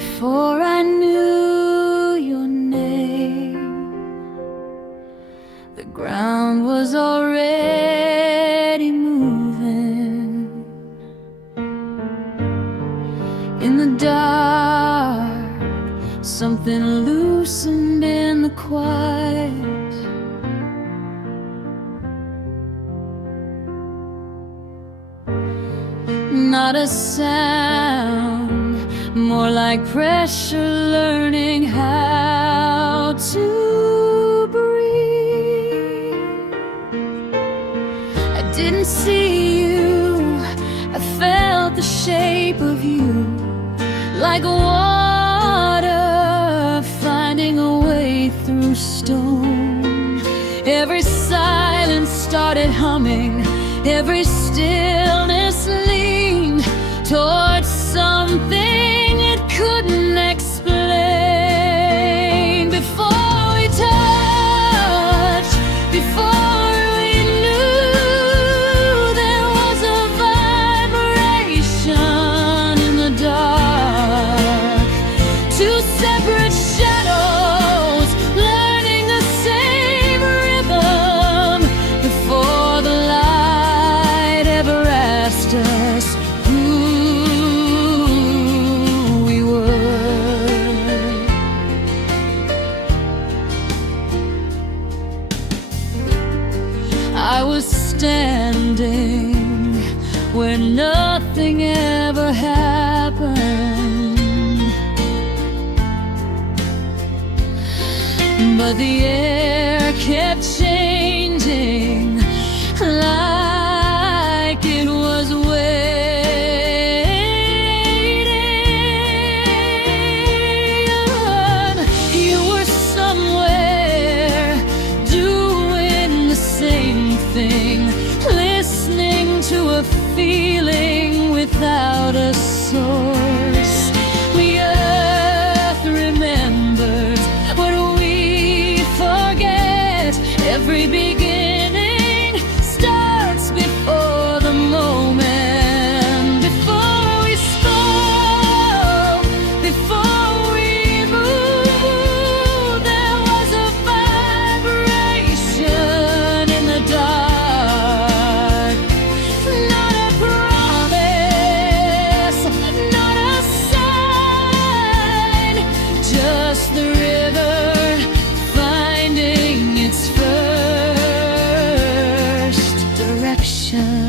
before I knew your name. The ground was already moving. In the dark, something loosened in the quiet. Not a sound, more like pressure learning how to breathe. I didn't see you, I felt the shape of you, like water finding a way through stone. Every silence started humming, every stillness leaned towards something it couldn't explain. Before we touched, before we knew, there was a vibration in the dark. Two separate shadows learning the same rhythm before the light ever asked us who we were. I was standing where nothing ever happened, but the air kept changing like it was waiting. You were somewhere doing the same thing, listening to a feeling without a source. The earth remembers what we forget. Every beginning starts before the moment. Before we spoke, before we moved, there was a vibration in the dark. Not a promise, not a sign, just the river finding its first direction.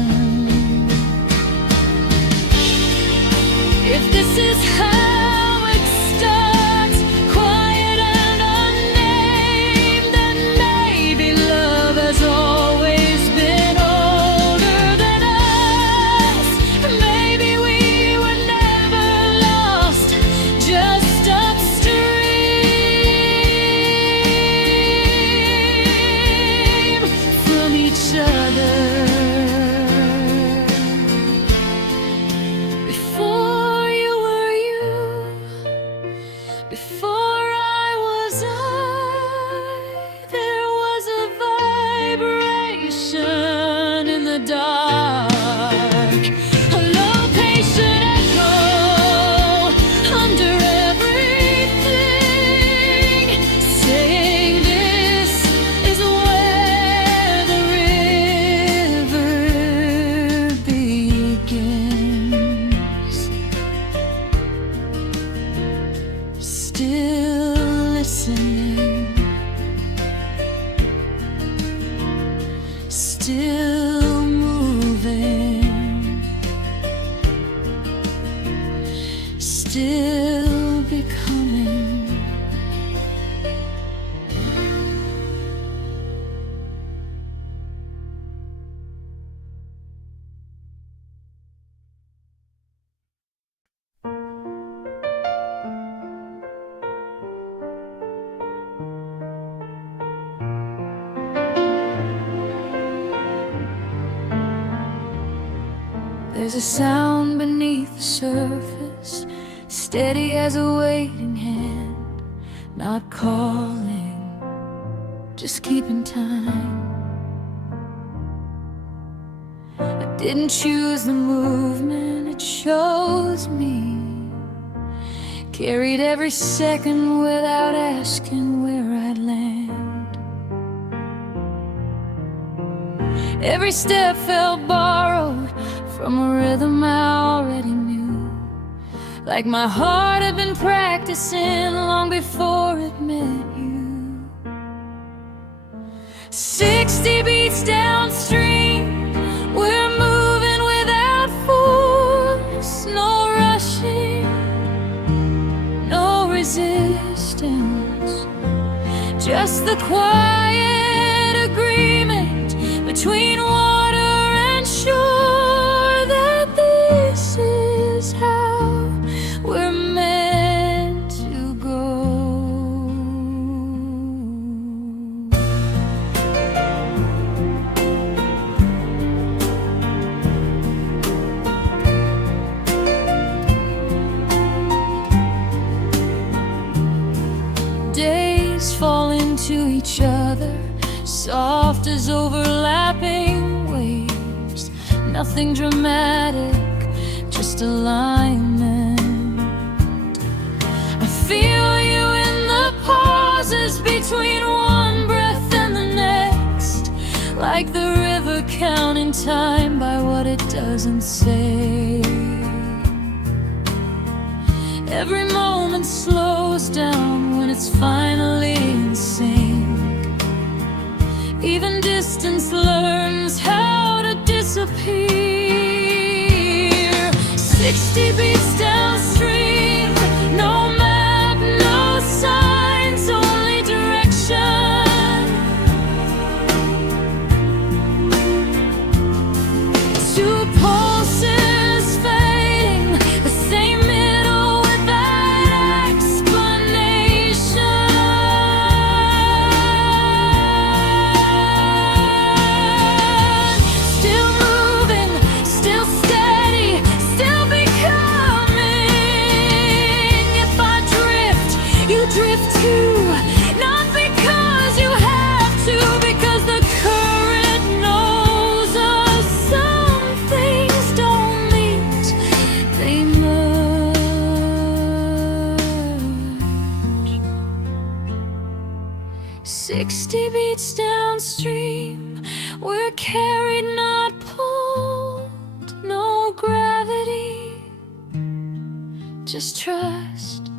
If this is how it starts, quiet and unnamed, then maybe love has always been older than us. Maybe we were never lost, just upstream from each other. Before you were you, before I was I, there was a vibration in the dark. A low patient echo under everything, saying this is where the river begins. Still listening, still moving, still becoming. There's a sound beneath the surface, steady as a waiting hand, not calling, just keeping time. I didn't choose the movement, it chose me, carried every second without asking where I'd land. Every step felt borrowed from a rhythm I already knew, like my heart had been practicing long before it met you. 60 beats downstream, we're moving without force, no rushing, no resistance, just the quiet agreement between water and shore that this is how we're meant to go. Days fall into each other, soft as overlapping waves. Nothing dramatic, just alignment. I feel you in the pauses between one breath and the next, like the river counting time by what it doesn't say. Every moment slows down when it's finally in sync. Even distance learns how to disappear. 60 beats downstream, no map, no signs, only direction. Two pulses fading, the same middle without explanation. Still moving, still steady, still becoming. If I drift, you drift too. Not because you have to, because the current knows us. Some things don't meet, they merge. 60 beats downstream, we're carried, not pulled. No gravity, just trust.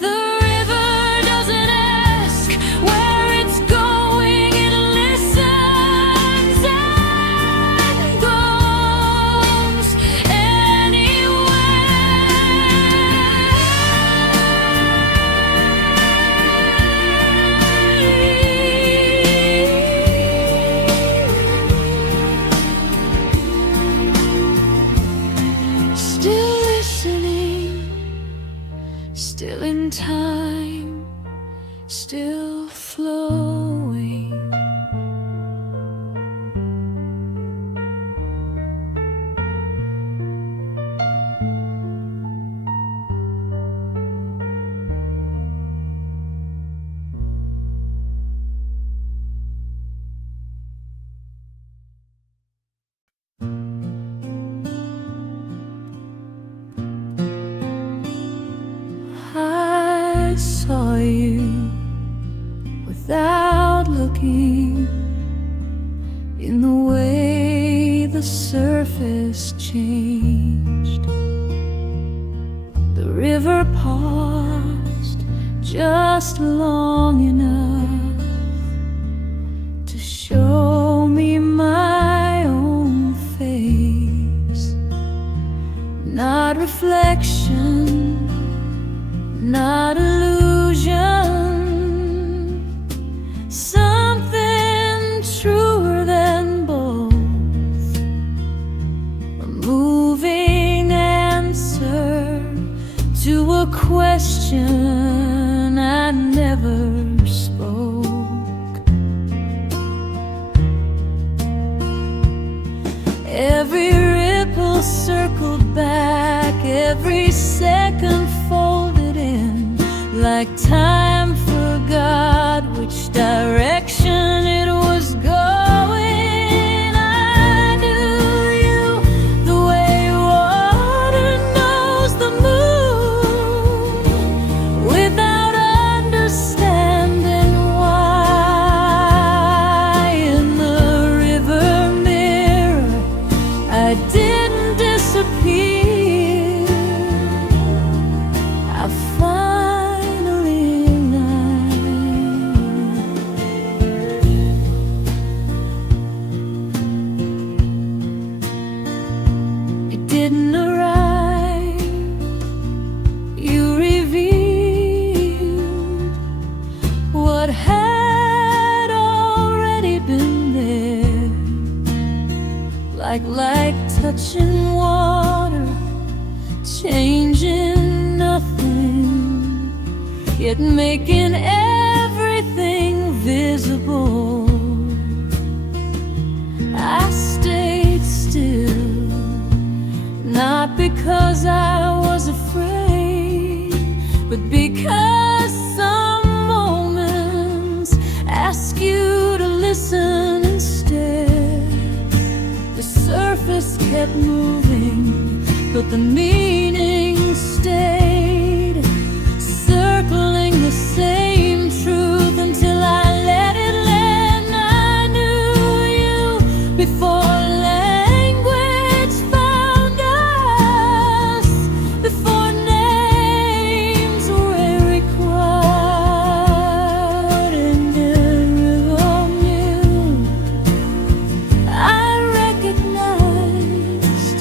The river doesn't ask where it's going, it listens and goes anyway. Still listening, still in time, still flowing. I saw you without looking, in the way the surface changed. The river paused just long enough to show me my own face. Not reflection, not illusion, something truer than both. A moving answer to a question I never spoke. Every ripple circled back, every second folded in, like time forgot which direction it was going. I knew you the way water knows the moon. it making everything visible. I stayed still, not because I was afraid, but because some moments ask you to listen instead. The surface kept moving, but the meaning stayed, circling the same truth until I let it land. I knew you before language found us, before names were required, and everyone knew. I recognized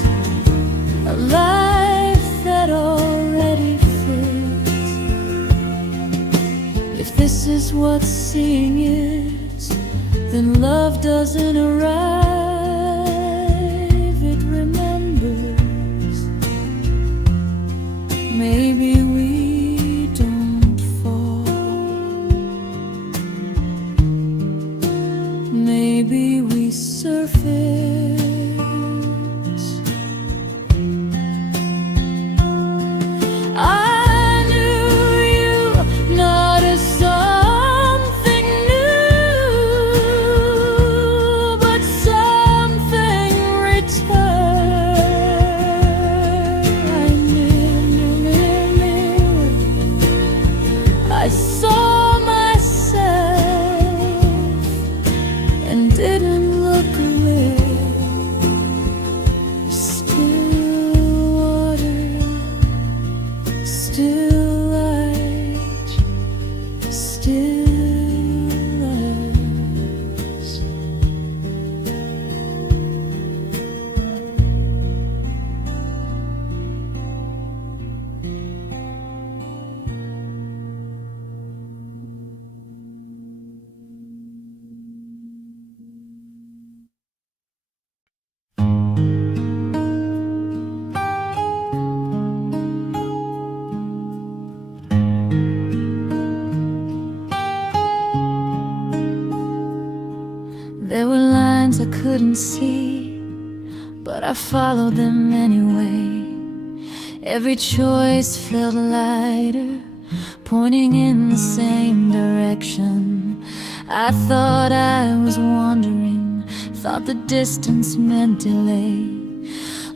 a life that already fits. If this is what seeing is, then love doesn't arrive, it remembers. Maybe we don't fall, maybe we surface. I knew you not as something new, but something returned. I knew. I saw myself and didn't look away. Still water, still light, still us. There were lines I couldn't see, but I followed them anyway. Every choice felt lighter, pointing in the same direction. I thought I was wandering, thought the distance meant delay,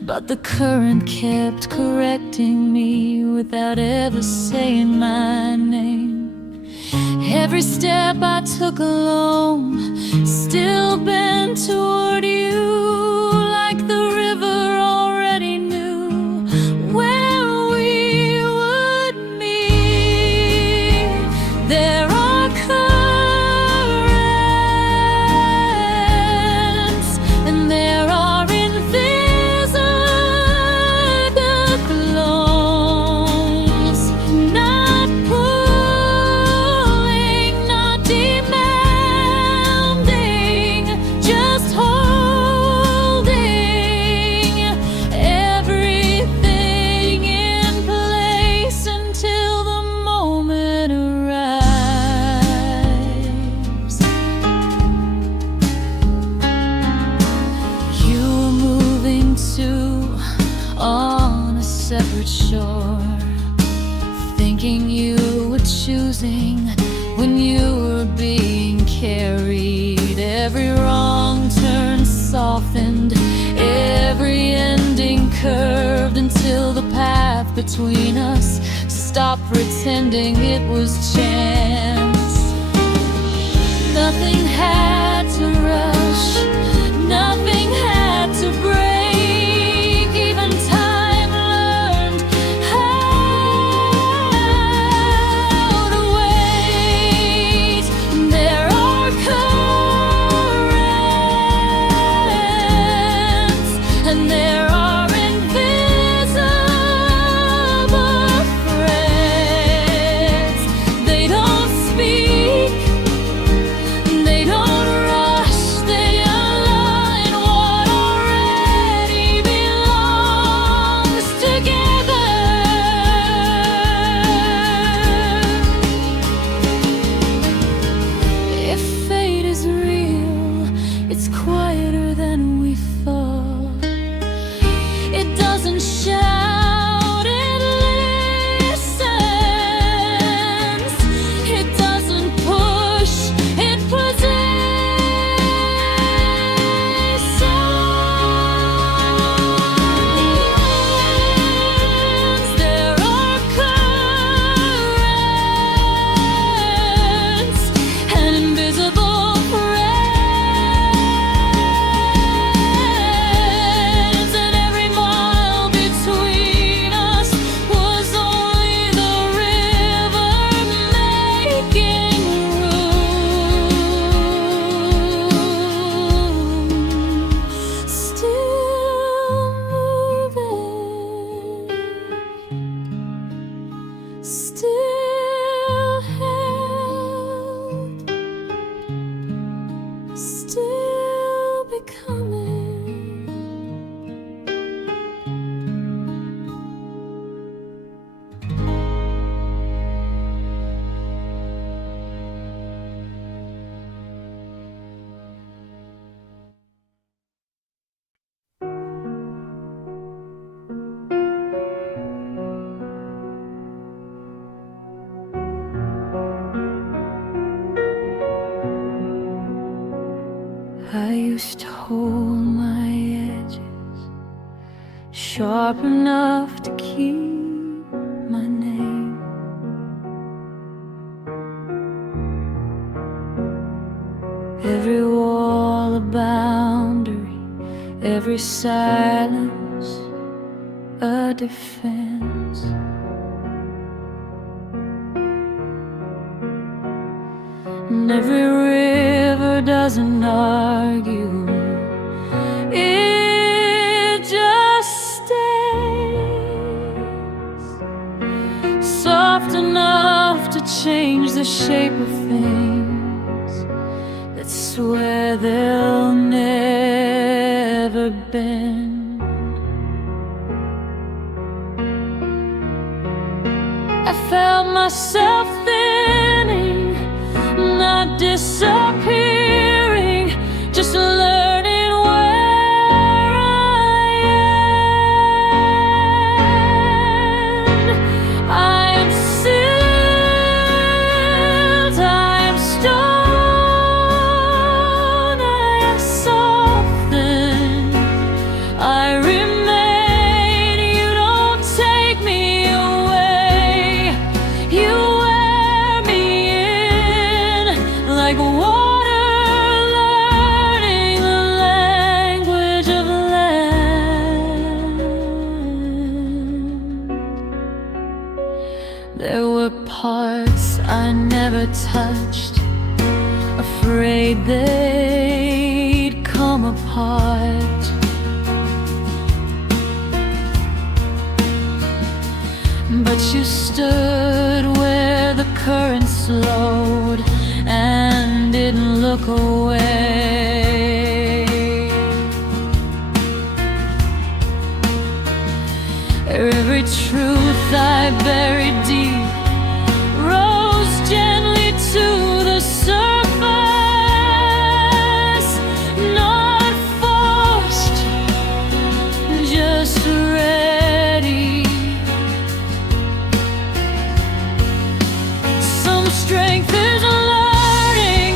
but the current kept correcting me without ever saying my name. Every step I took alone still bent toward you, like the river already knew where we would meet. There are currents, and there are invisible clones, not pulling, not demanding, just holding everything in place until the moment arrives. You were moving too on a separate shore, thinking you were choosing when you were being carried. Every wrong turn softened, every ending curved, until the path between us stopped pretending it was chance. Nothing had to rush, nothing had to break. Even time learned how to wait. There are currents, and there are invisible threads. They don't speak, they don't rush, they allow used to hold my edges, sharp enough to keep my name. Every wall a boundary, every silence a defense. And every river doesn't argue, it just stays, soft enough to change the shape of things that swear they'll never bend. I felt myself thinning, not disappearing, just learning where I end. I am silt, I am stone, I am softened, I remain. You don't take me away, you wear me in like water learning the language of land. There were parts I never touched, afraid they'd come apart. But you stood where the current slowed and didn't look away. Every truth I buried deep rose gently to the surface, not forced, just ready. Some strength is learning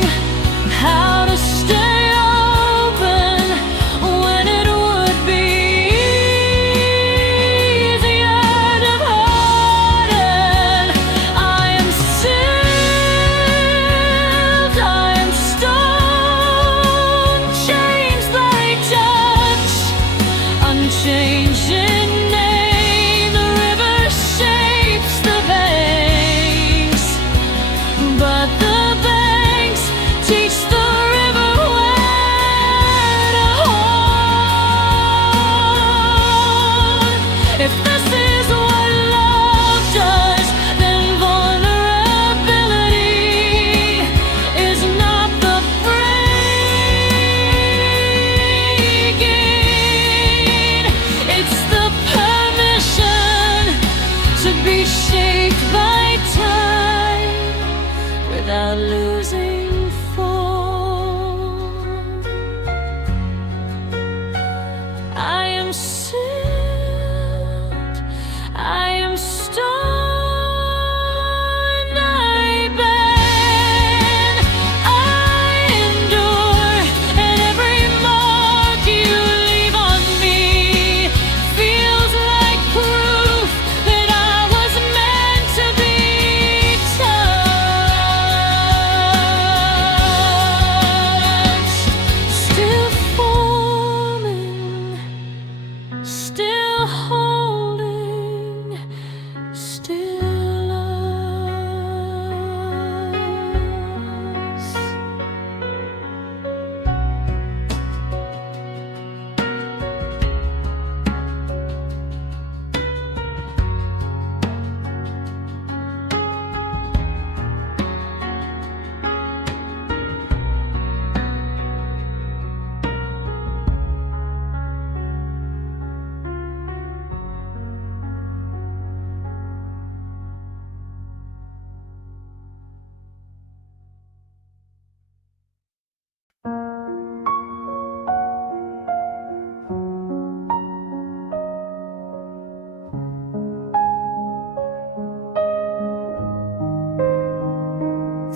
how to stay open when it would be easier to harden. I am silt, I am stone, changed by touch, unchanging name. The river shapes the banks, but the banks teach the river where to hold. If this is what love does, then vulnerability is not the breaking, it's the permission to be shaped by time without losing form. I am silt, I am stone, I bend, I endure, and every mark you leave on me feels like proof that I was meant to be touched. Still forming, still holding, still us.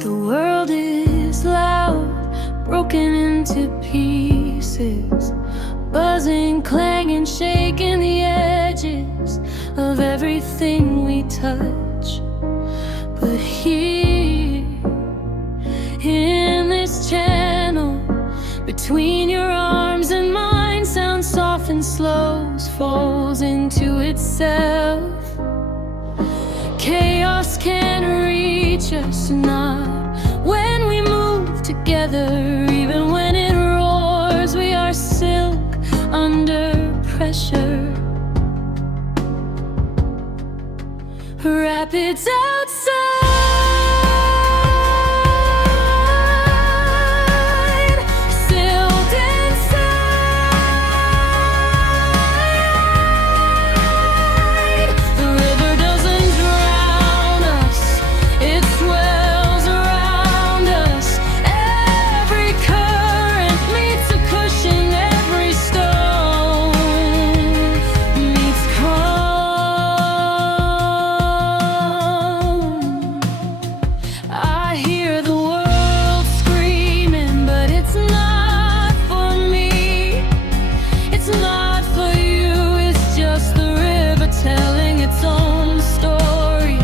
The world is loud, broken into pieces. pieces, buzzing, clanging, shaking the edges of everything we touch. But here, in this channel, between your arms and mine, sound softens, slows, falls into itself. Chaos can reach us, not when we move together. Even when it roars, we are silk under pressure. Rapids outside, silk inside. The river doesn't drown us, it swells around us. Every current meets a cushion, every stone meets calm. I hear the world screaming, but it's not for me, it's not for you. It's just the river telling its own story.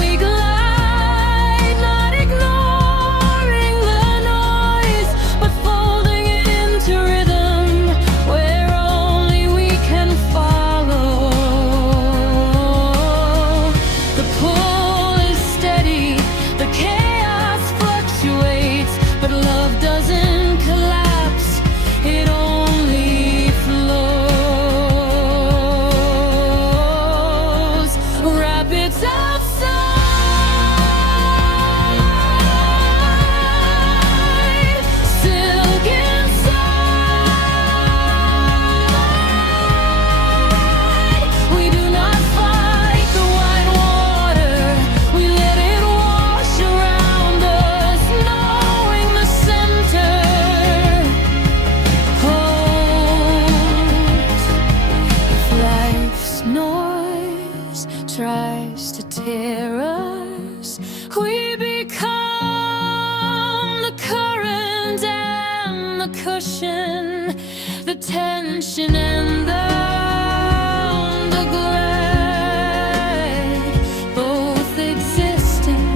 We glide, not ignoring the noise, but folding it into rhythm where only we can follow. The pull is steady, the chaos fluctuates, but love doesn't collapse, it only flows. Rapids outside, silk inside. We do not fight the white water, we let it wash around us, knowing the center holds. If life's noise tries to tear us, we become the current and the cushion, the tension and the underglide, both existing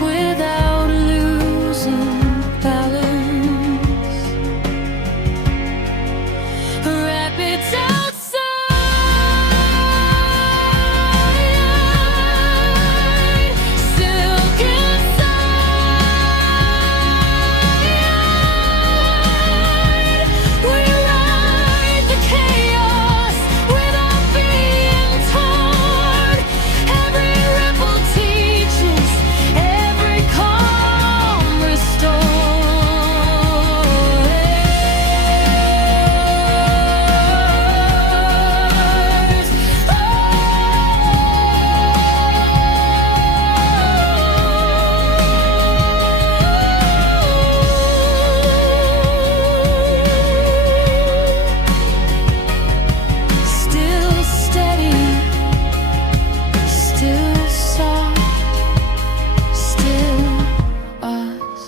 without losing balance. Rapids outside, silk inside. We ride the chaos without being torn. Every ripple teaches, every calm restores. Still steady, still soft, still us.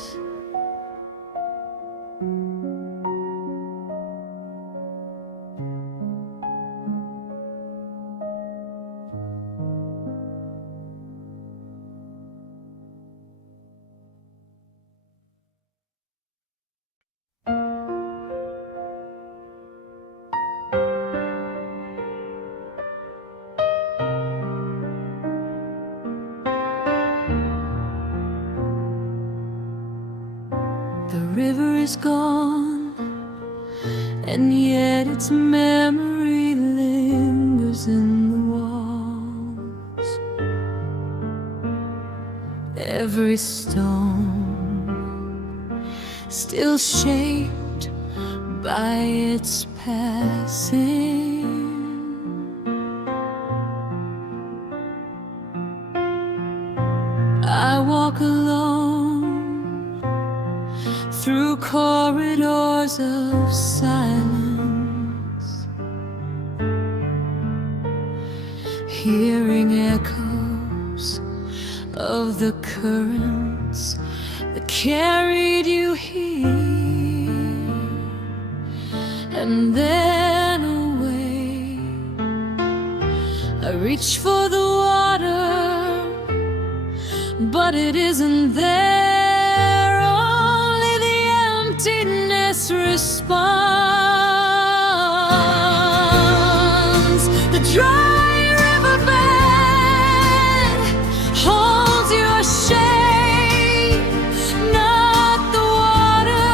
The river is gone, and yet its memory lingers in the walls. Every stone still shaped by its passing. I walk alone through corridors of silence, hearing echoes of the currents that carried you here. and then away. I reach for the water, but it isn't there. Only the emptiness responds. The dry riverbed holds your shame, not the water,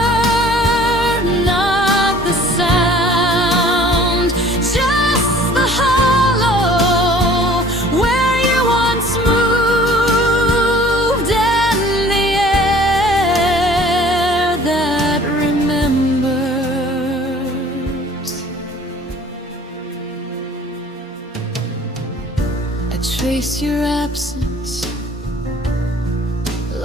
not the sound, just the hollow where you once moved, and the air that remembers. I trace your absence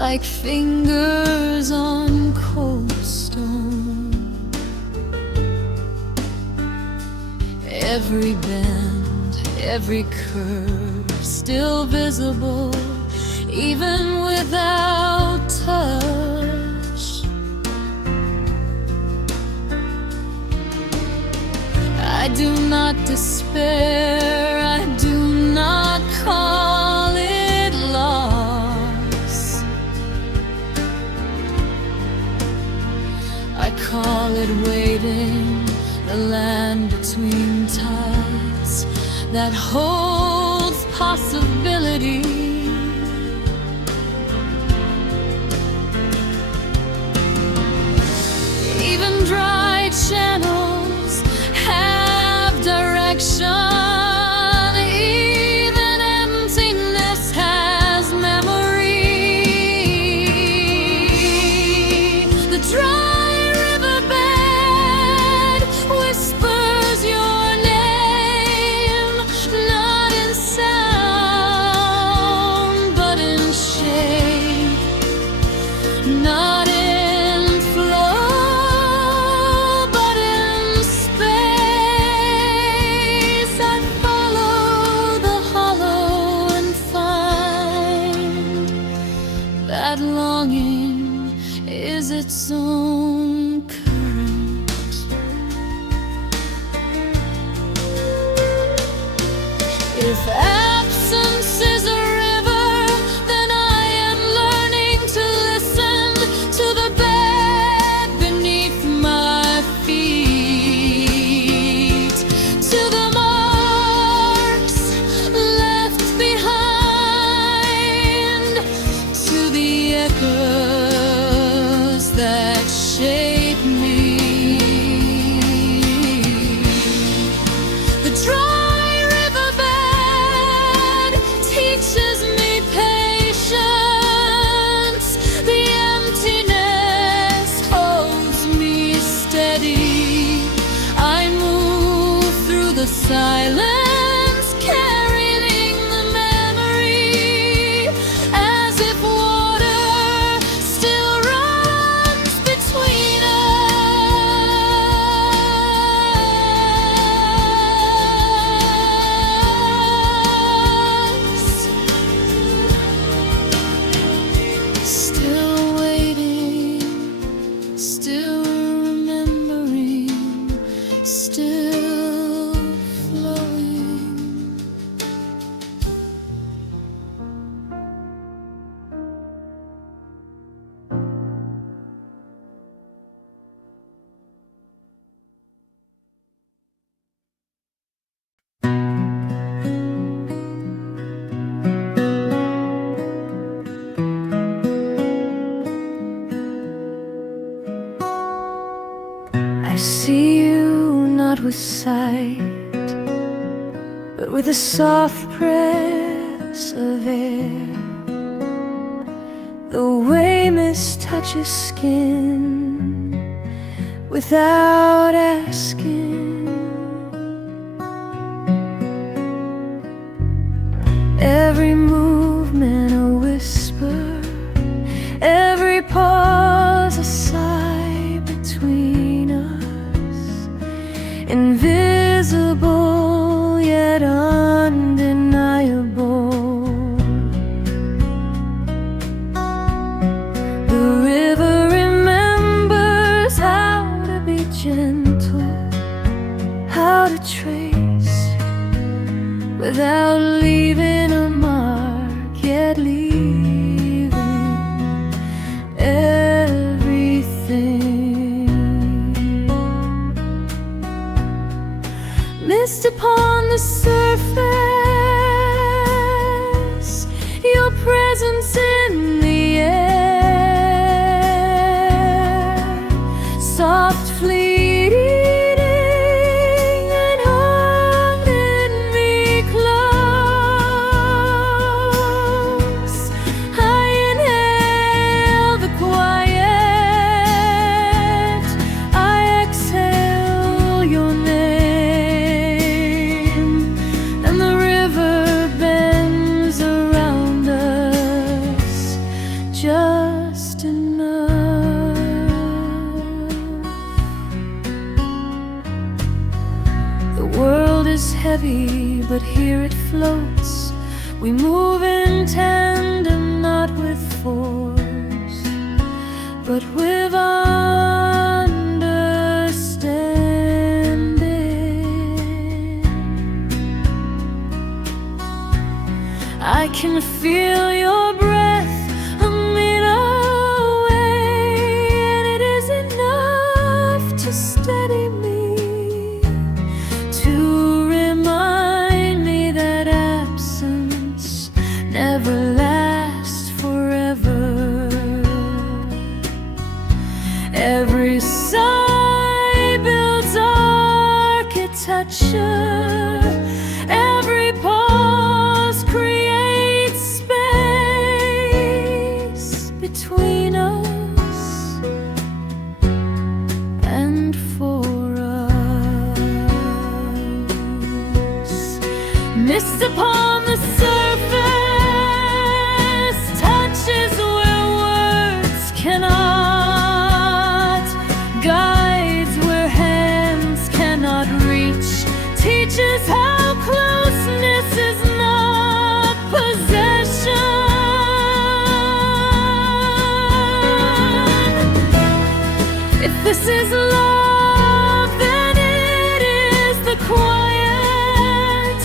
like fingers on cold stone. Every bend, every curve still visible, even without touch. I do not despair, I do not call it loss. I call it waiting, the land between tides that holds possibility. Even dry channels have direction. Even emptiness has memory. The dry riverbed whispers your name, not in sound, but in shape, not in flow, but in space. I follow the hollow and find that longing is its own current. If absence is a river, then I am learning to listen to the bed beneath my feet, to the marks left behind, to the echoes that shape me. The dry riverbed teaches me patience. The emptiness holds me steady. I move through the silence, carrying the memory, as if water still runs between us. Still waiting, still remembering, still flowing. I see you not with sight, but with a soft press of air. The way mist touches skin without asking. Every movement a whisper, every pause a sigh between us. Invisible yet undeniable. The river remembers how to be gentle without leaving a mark, yet leaving everything. Mist upon the surface, your presence in the air, soft fleeting and holding me close. I inhale the quiet, I exhale your name, and the river bends around us just enough. The world is heavy, but here it floats. We move in tandem, not with force, but with understanding. I can feel your breath a meter away, and it is enough to steady me, to remind me that absence never lasts forever. Every sigh builds architecture, every pause creates space between us and for us. Mist upon the surface touches where words cannot, guides where hands cannot reach, teaches how closeness is not possession. If this is love, then it is the quiet,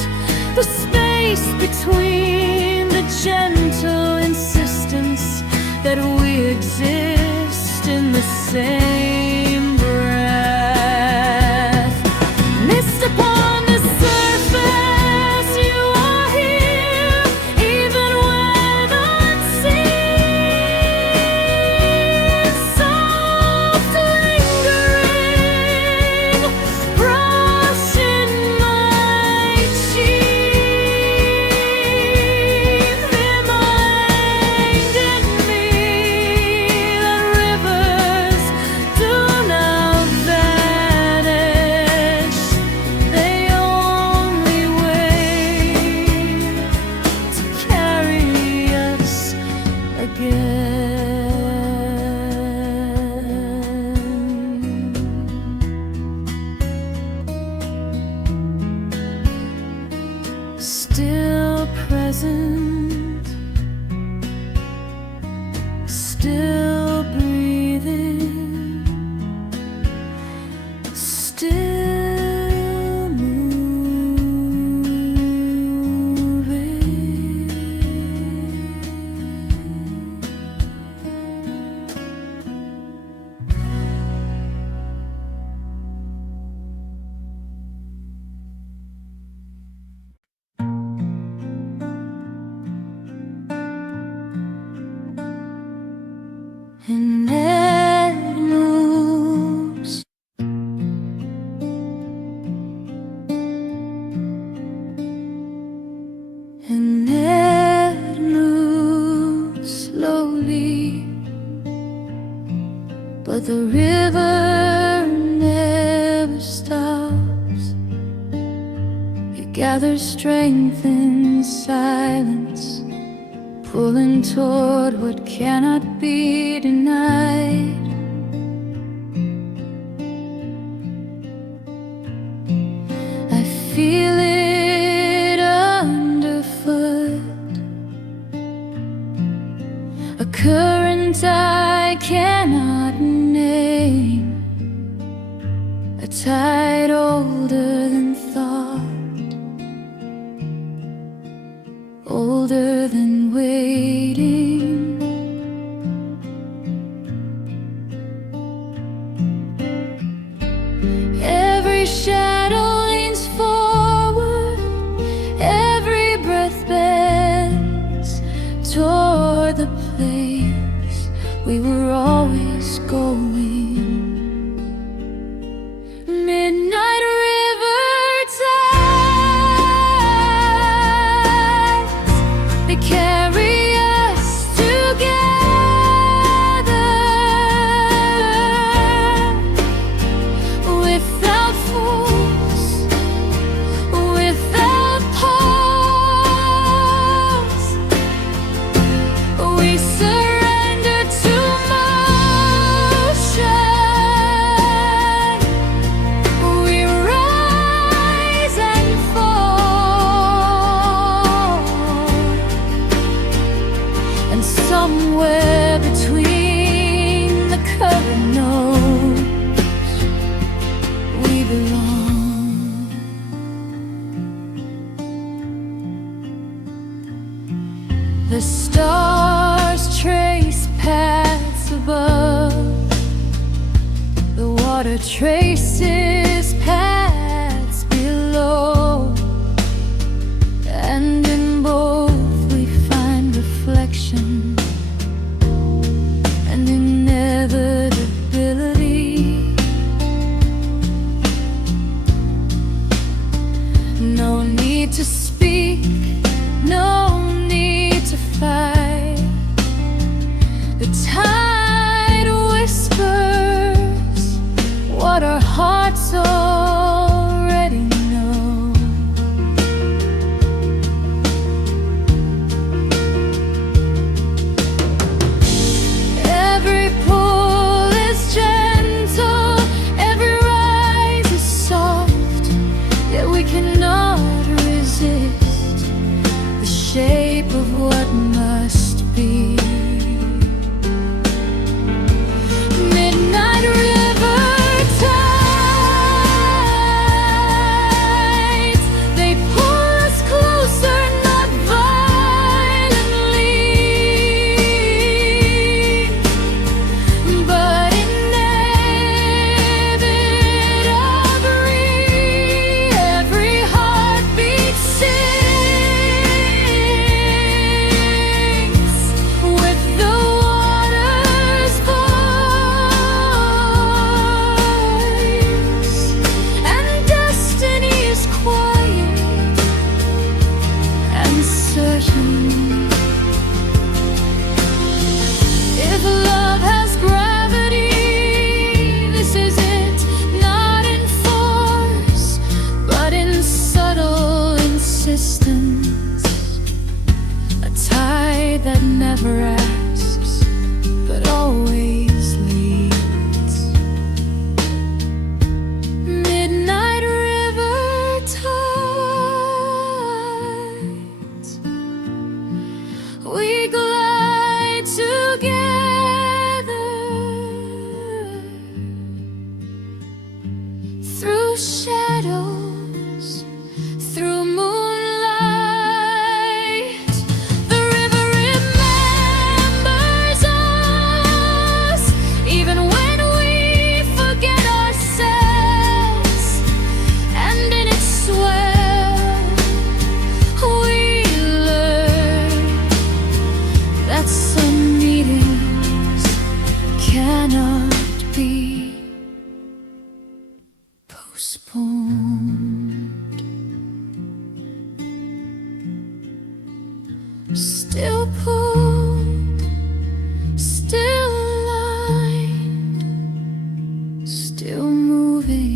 the space between, the gentle insistence that we exist in the same breath. Mist upon the surface, you are here, even when unseen. Soft lingering, brushing my cheek, reminding me that rivers do not vanish, they only wait to carry us again. Still present, still breathing, still moving. And it moves, and it moves slowly, but the river never stops. It gathers strength in silence, pulling toward what cannot be denied. I feel it underfoot, a current I cannot name, a tide older than thought, colder than waiting. Every shadow leans forward, every breath bends toward the place we were always going. Midnight river tides, they carry us together. Without force, without pause, we surrender to motion. We rise and fall, and somewhere between the current notes we belong. The stars trace paths above, the water traces paths below, and in both we find reflection and inevitability. No need to speak, no need to fight. The tide whispers what our hearts already know. Every pull is gentle, every rise is soft, yet we cannot resist the shape of what must be. Midnight river tides, they pull us closer, not violently, but inevitably. Every heartbeat sings with the water's voice, and destiny is quiet and certain. If love has gravity, this is it, not in force, but in subtle insistence. A tide that never asks, but always leads. Midnight river tides, we glide together through shadows, through moonlight. The river remembers us, even when we forget ourselves, and in its swell we learn that some meetings cannot be postponed. Still pulled, still aligned, still moving.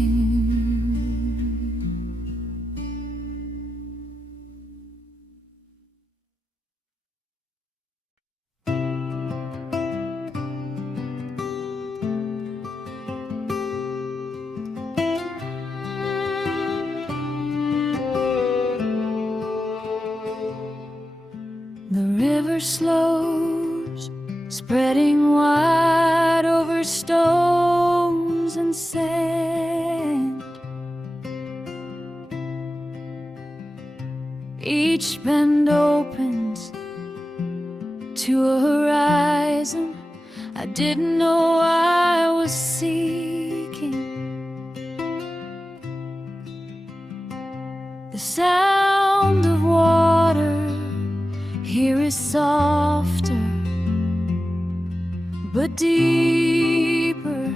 The river slows, spreading wide over stones and sand. Each bend opens horizon I didn't know I was seeking. The sound of water here is softer but deeper,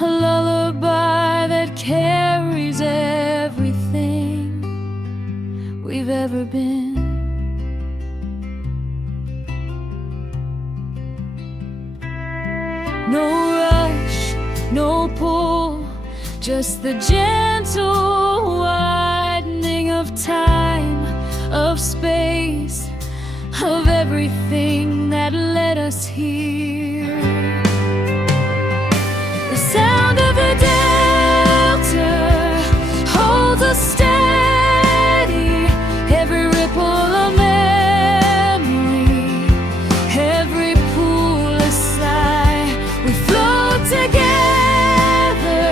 a lullaby that carries everything we've ever been. No rush, no pull, just the gentle widening of time, of space, of everything that led us here. The sound of the delta holds us steady, every ripple a memory, every pool a sigh. We float together,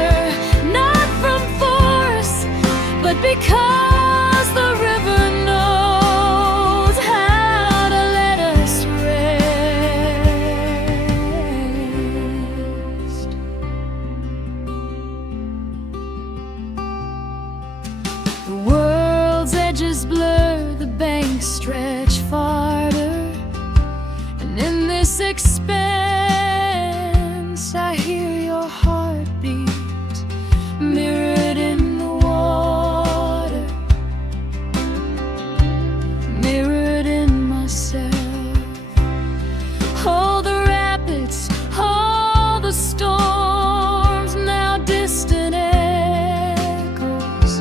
not from force, but because the river knows how to let us rest. The world's edges blur, the banks stretch farther, and in this expanse I hear your heartbeat mirrored in the water, mirrored in myself. All the rapids, all the storms, now distant echoes.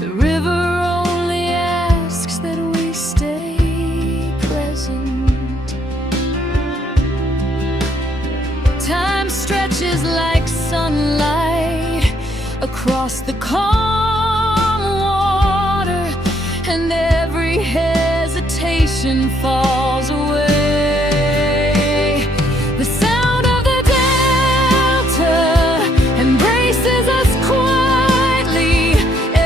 The river only asks that we stay present. Time stretches like sunlight across the calm water, and every hesitation falls away. The sound of the delta embraces us quietly,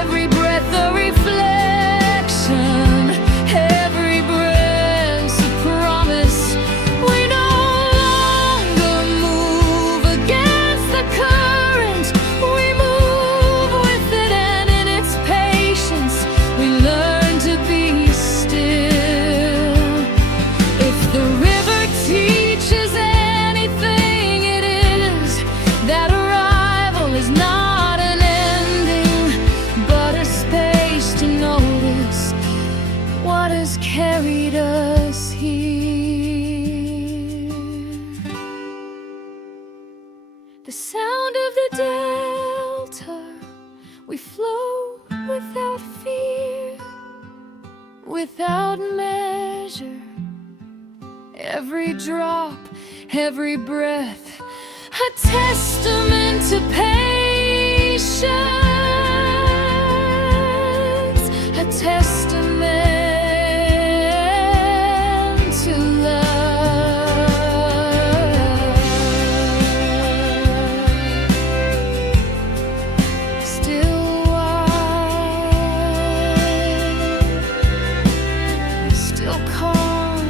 every breath a reflection, every breath's a promise. We no longer move against the current, we move with it, and in its patience we learn to be still. If the river teaches anything, it is that arrival is not an ending, but a space to notice what has carried us here. The sound of the delta, we flow without fear, without measure. Every drop, every breath, a testament to patience, a testament to love. Still wide, still calm,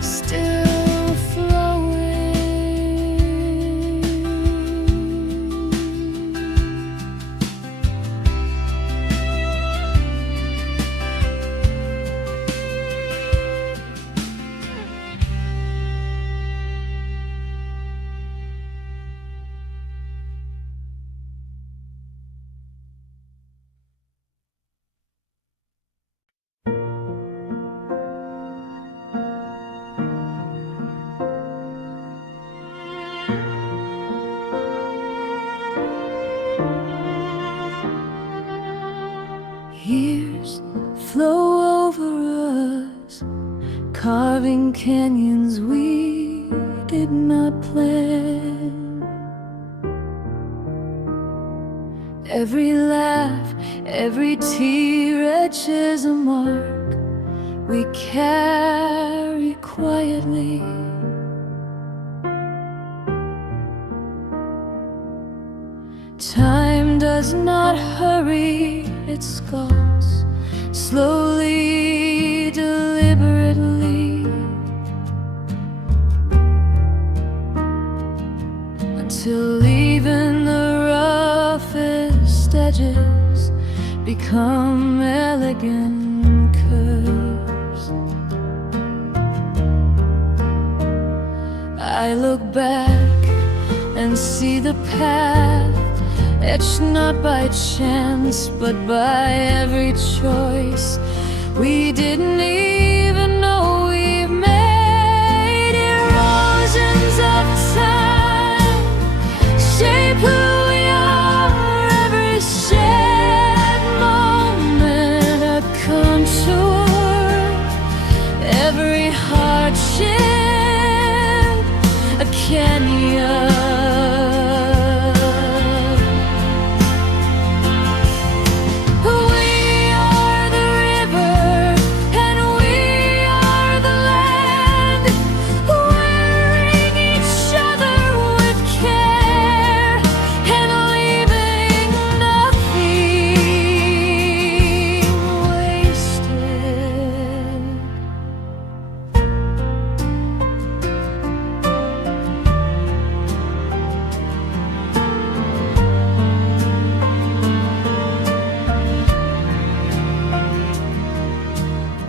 still flowing. Years flow over us, carving canyons we did not plan. Every laugh, every tear etches a mark we carry quietly. Time does not hurry, it sculpts slowly, deliberately, till even the roughest edges become elegant curves. I look back and see the path, etched not by chance but by every choice we didn't even know we made. Erosions of time shape who we are, every shared moment a contour, every hardship a canyon.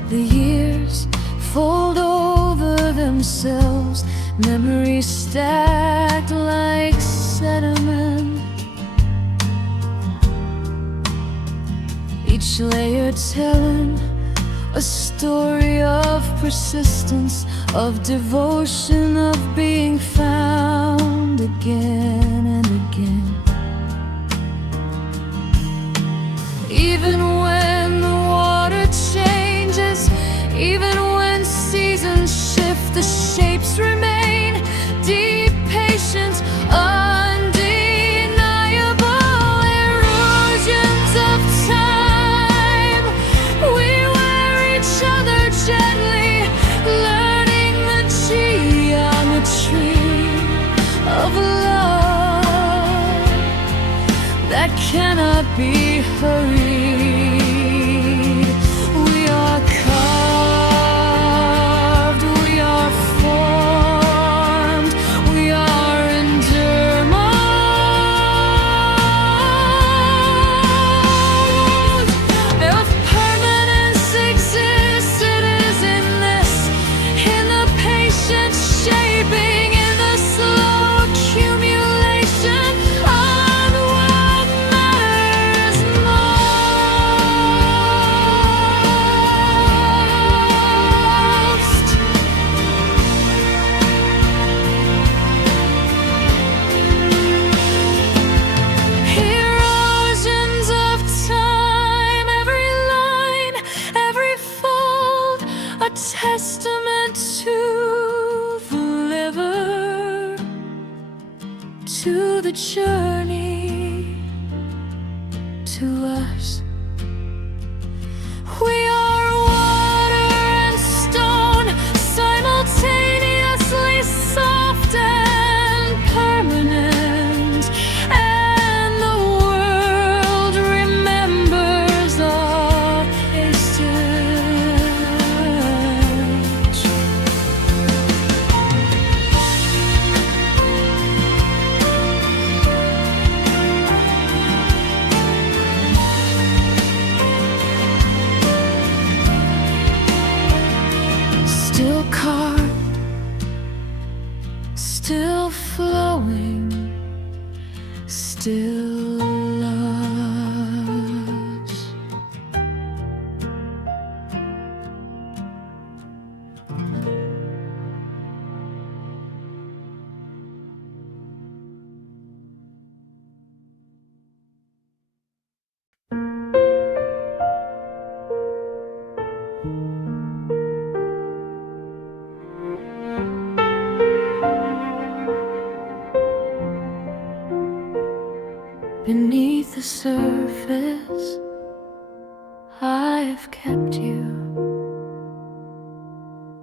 The years fold over themselves, memories stacked like sediment, each layer telling a story of persistence, of devotion, of being found again and again. Even when the water changes, even when seasons shift, the shapes remain. Deep patience, undeniable. Erosions of time, we wear each other gently, learning the geometry of love that cannot be hurried. We are carved, we are formed, we are endured. If permanence exists, it is in this, in the patient shaping, in the slow accumulation on what matters most. Erosions of time, every line, every fold, a testament to the liver, to the journey, to us. We are water and stone, simultaneously soft and permanent, and the world remembers our heritage. Still carved, still flowing, still loves. Beneath the surface, I've kept you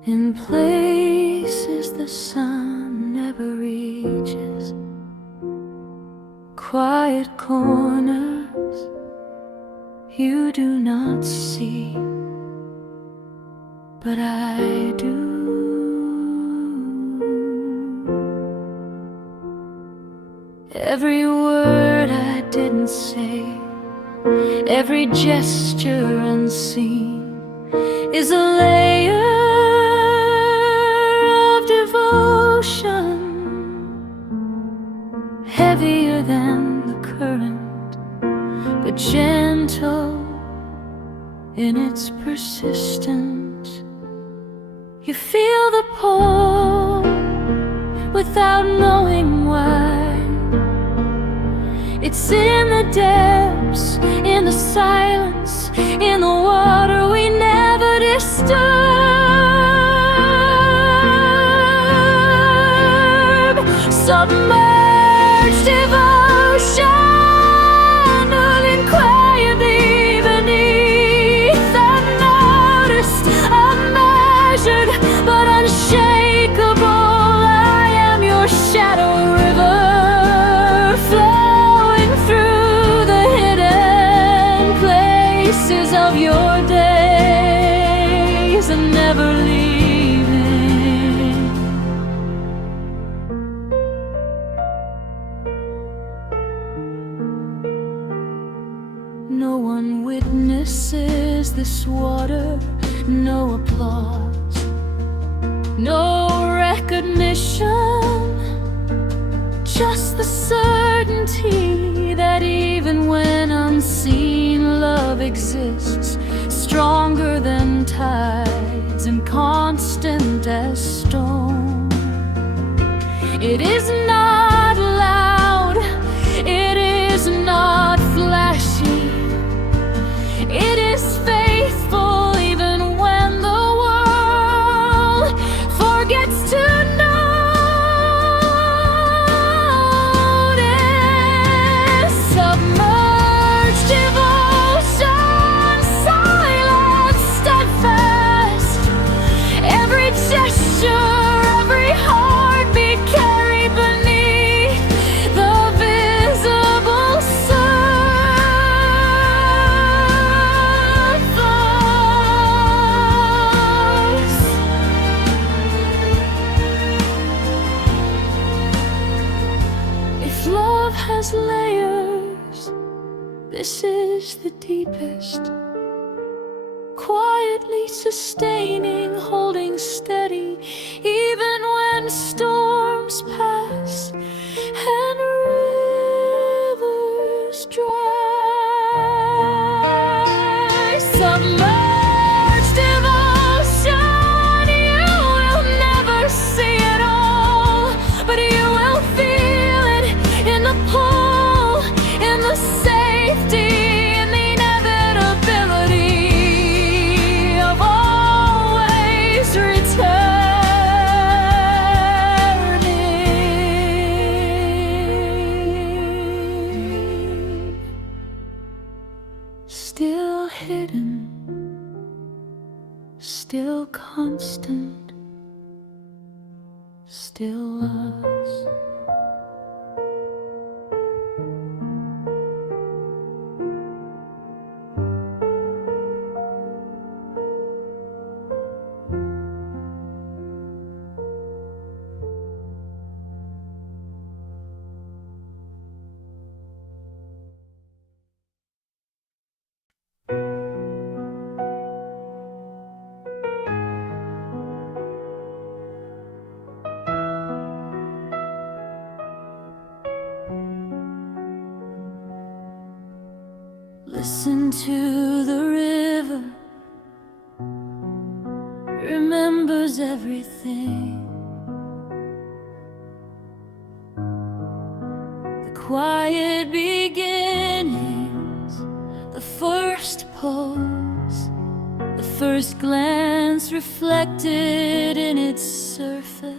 in places the sun never reaches, quiet corners you do not see, but I do. Every word I didn't say, every gesture unseen is a layer of devotion, heavier than the current, but gentle in its persistence. You feel the pull without knowing why. It's in the depths, in the silence, in the water we never disturb. Submerged devotion, moving quietly beneath, unnoticed, unmeasured, but unshakable. I am your shadow river, flowing through the hidden places of your days and never leaving. No one witnesses this water, no applause, no recognition, just the certainty that even when unseen, love exists, stronger than tides and constant as stone. It is not loud, it is not flashy, it is faithful even when the world forgets to notice. Submerged devotion, silent, steadfast, every gesture, every heartbeat carried beneath the visible surface. If love has layers, this is the deepest, quietly sustaining, holding steady, even when storms pass and rivers dry. Submerged devotion, you will never see it all, but you will feel it in the pull, in the safety, in the inevitability of always returning. Still hidden, still constant, still us. Listen to the river, remembers everything. The quiet beginnings, the first pose, the first glance reflected in its surface.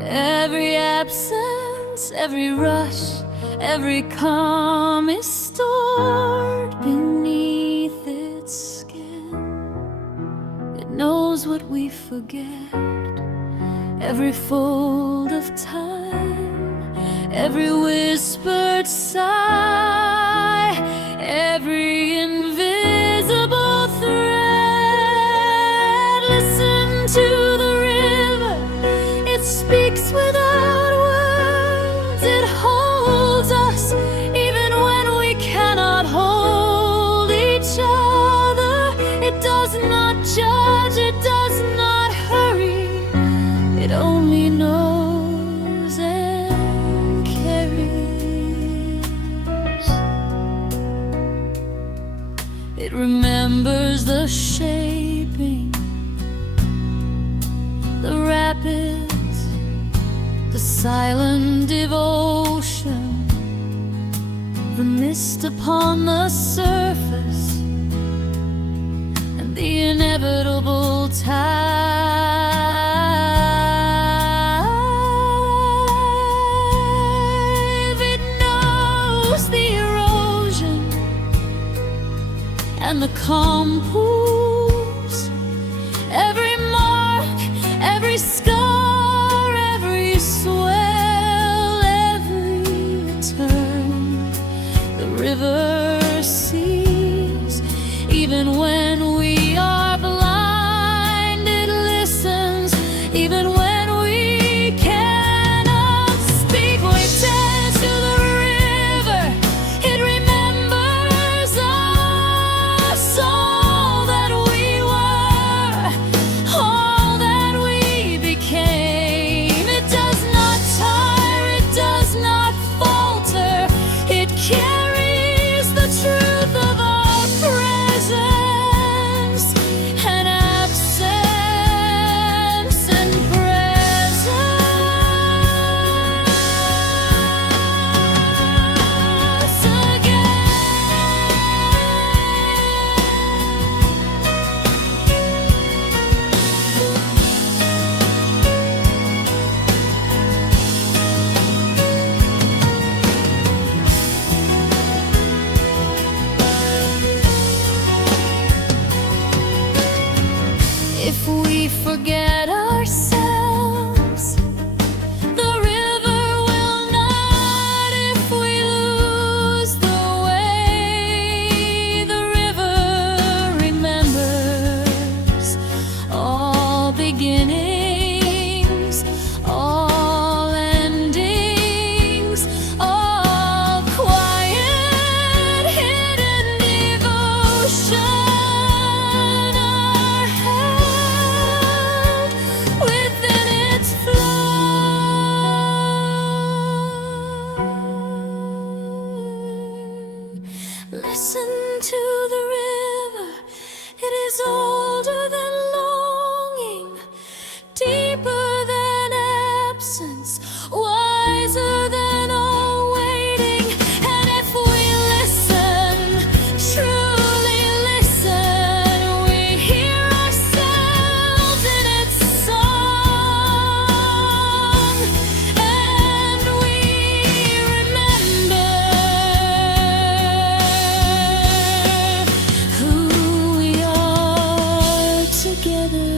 Every absence, every rush, every calm is stored beneath its skin. It knows what we forget, every fold of time, every whispered sigh, every invisible thread. Listen to the river, speaks without words. It holds us even when we cannot hold each other. It does not judge, it does not hurry. It only knows and carries. It remembers the shaping, the rapids, the silent devotion, the mist upon the surface, and the inevitable tide. It knows the erosion and the calm pools, every mark, every scar, every swell, every turn. The river sees, even when we are blind. It listens, even when we cannot speak. We dance to the river. It remembers us, all that we were, all that we became. It does not tire, it does not falter. It carries the truth of our presence and absence and presence again. If we forget ourselves, the river will not. If we lose the way, the river remembers all beginnings, all endings, all quiet hidden devotion. Our hand within its flow. Listen to the river. It is older than longing, deeper than absence, wiser than all waiting. And if we listen, truly listen, we hear ourselves in its song, and we remember who we are together.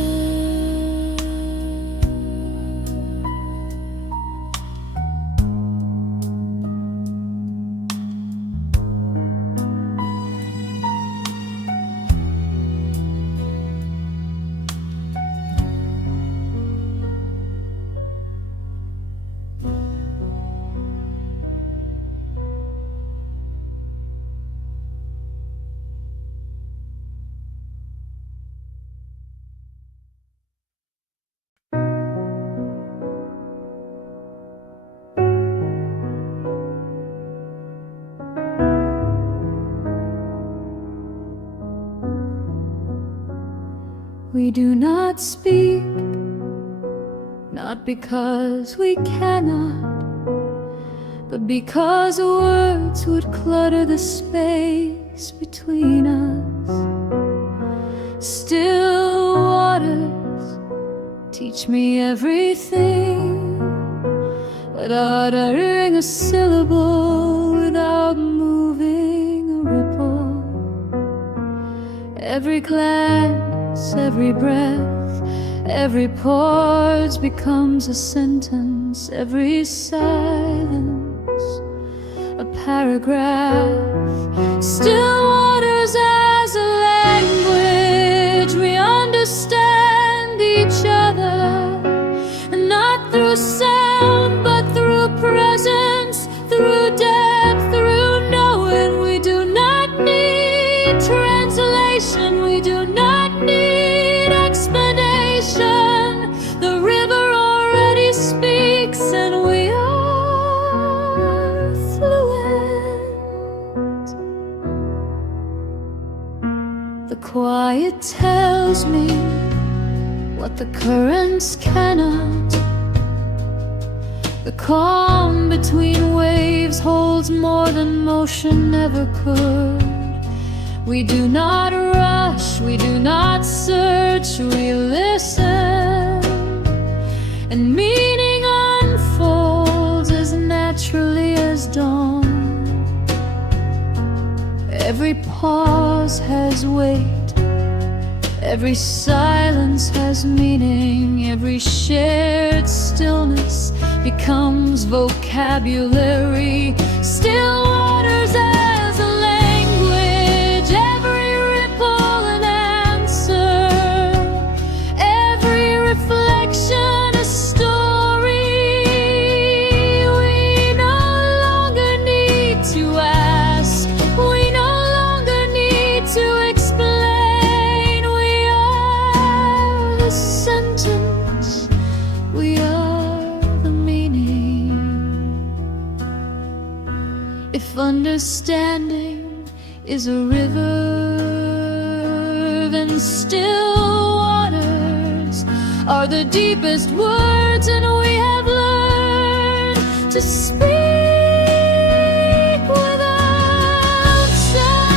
We do not speak, not because we cannot, but because words would clutter the space between us. Still waters teach me everything, without uttering a syllable, without moving a ripple. Every glance, every breath, every pause becomes a sentence, every silence a paragraph. Still waters as a language, we understand each other, and not through tells me what the currents cannot. The calm between waves holds more than motion ever could. We do not rush, we do not search, we listen, and meaning unfolds as naturally as dawn. Every pause has weight, every silence has meaning, every shared stillness becomes vocabulary. Still waters as a language, every ripple an answer, every reflection a story. We no longer need to ask, we no longer need to explain. We are the sentence, we are the meaning. If understanding is a river, then still waters are the deepest words, and we have learned to speak without sound.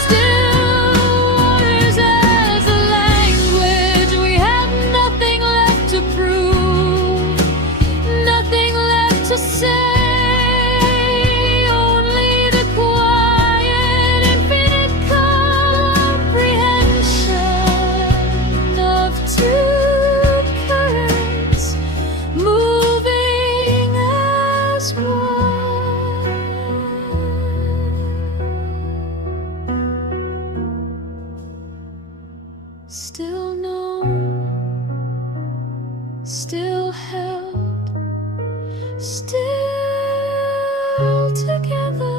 Still waters as a language, we have nothing left to prove, nothing left to say. Only the quiet, infinite comprehension of two currents moving as one. Still known, still held, still together.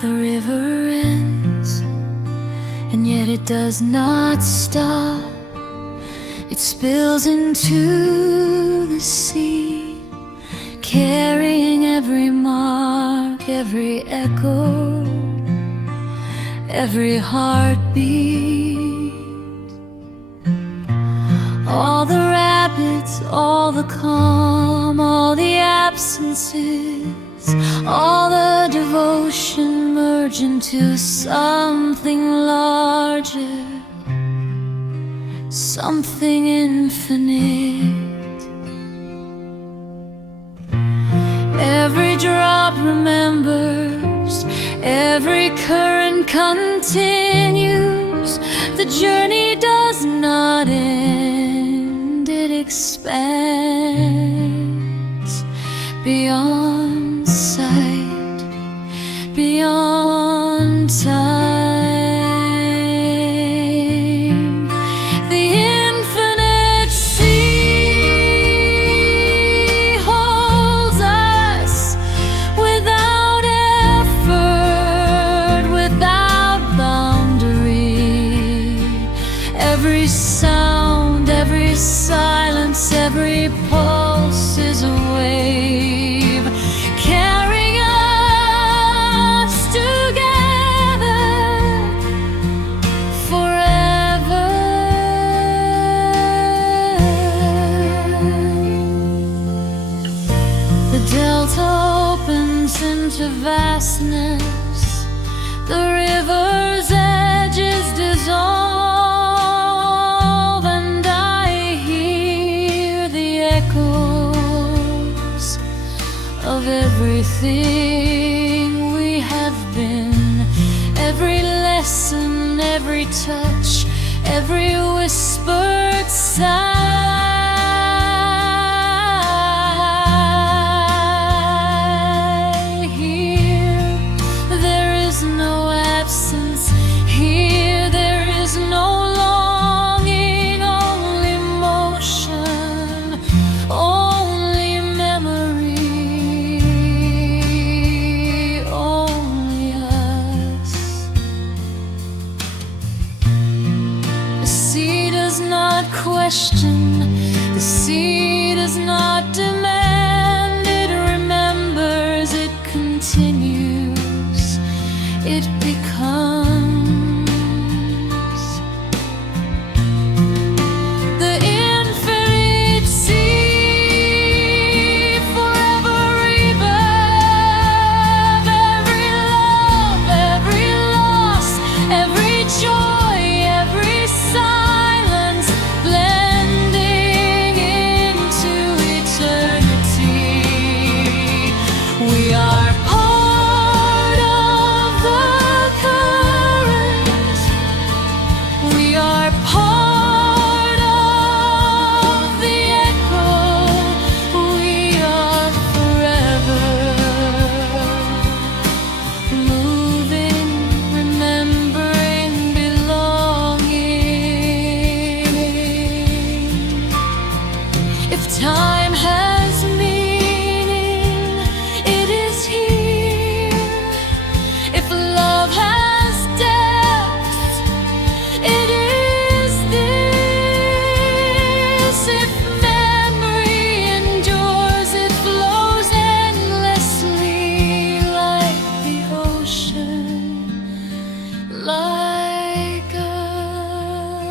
The river ends, and yet it does not stop. It spills into the sea, carrying every mark, every echo, every heartbeat. All the rapids, all the calm, all the absences, all the devotion merge into something larger, something infinite. Every drop remembers, every current continues. The journey does not end, it expands beyond sight, beyond time. The infinite sea holds us without effort, without boundary. Every sound, every silence, every pulse is a wave, carrying us together forever. The delta opens into vastness, the river's edges dissolve, and I hear the echoes of everything we have been, every lesson, every touch, every whispered sigh. Here there is no absence, here sea does not question, the sea does not demand. It remembers, it continues, it becomes. The infinite sea, forever reverb. Every love, every loss, every joy, every silence, blending into eternity. We are part of the current. We are part of the echo. We are forever moving, remembering, belonging. If time has meaning, it is here. If love has depth, it is this. If memory endures, it flows endlessly like the ocean, like us.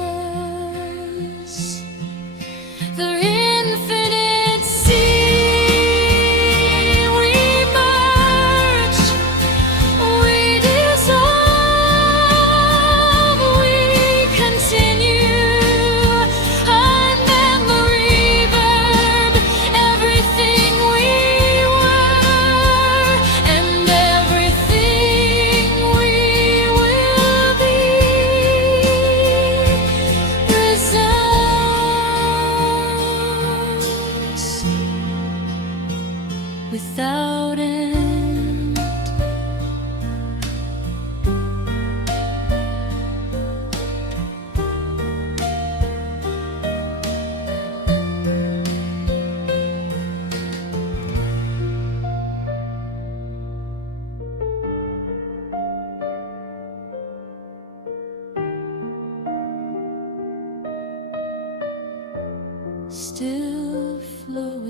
The infinite sea, we merge, we dissolve, we continue. A memory verb, everything we were and everything we will be resounds without end. Still flowing.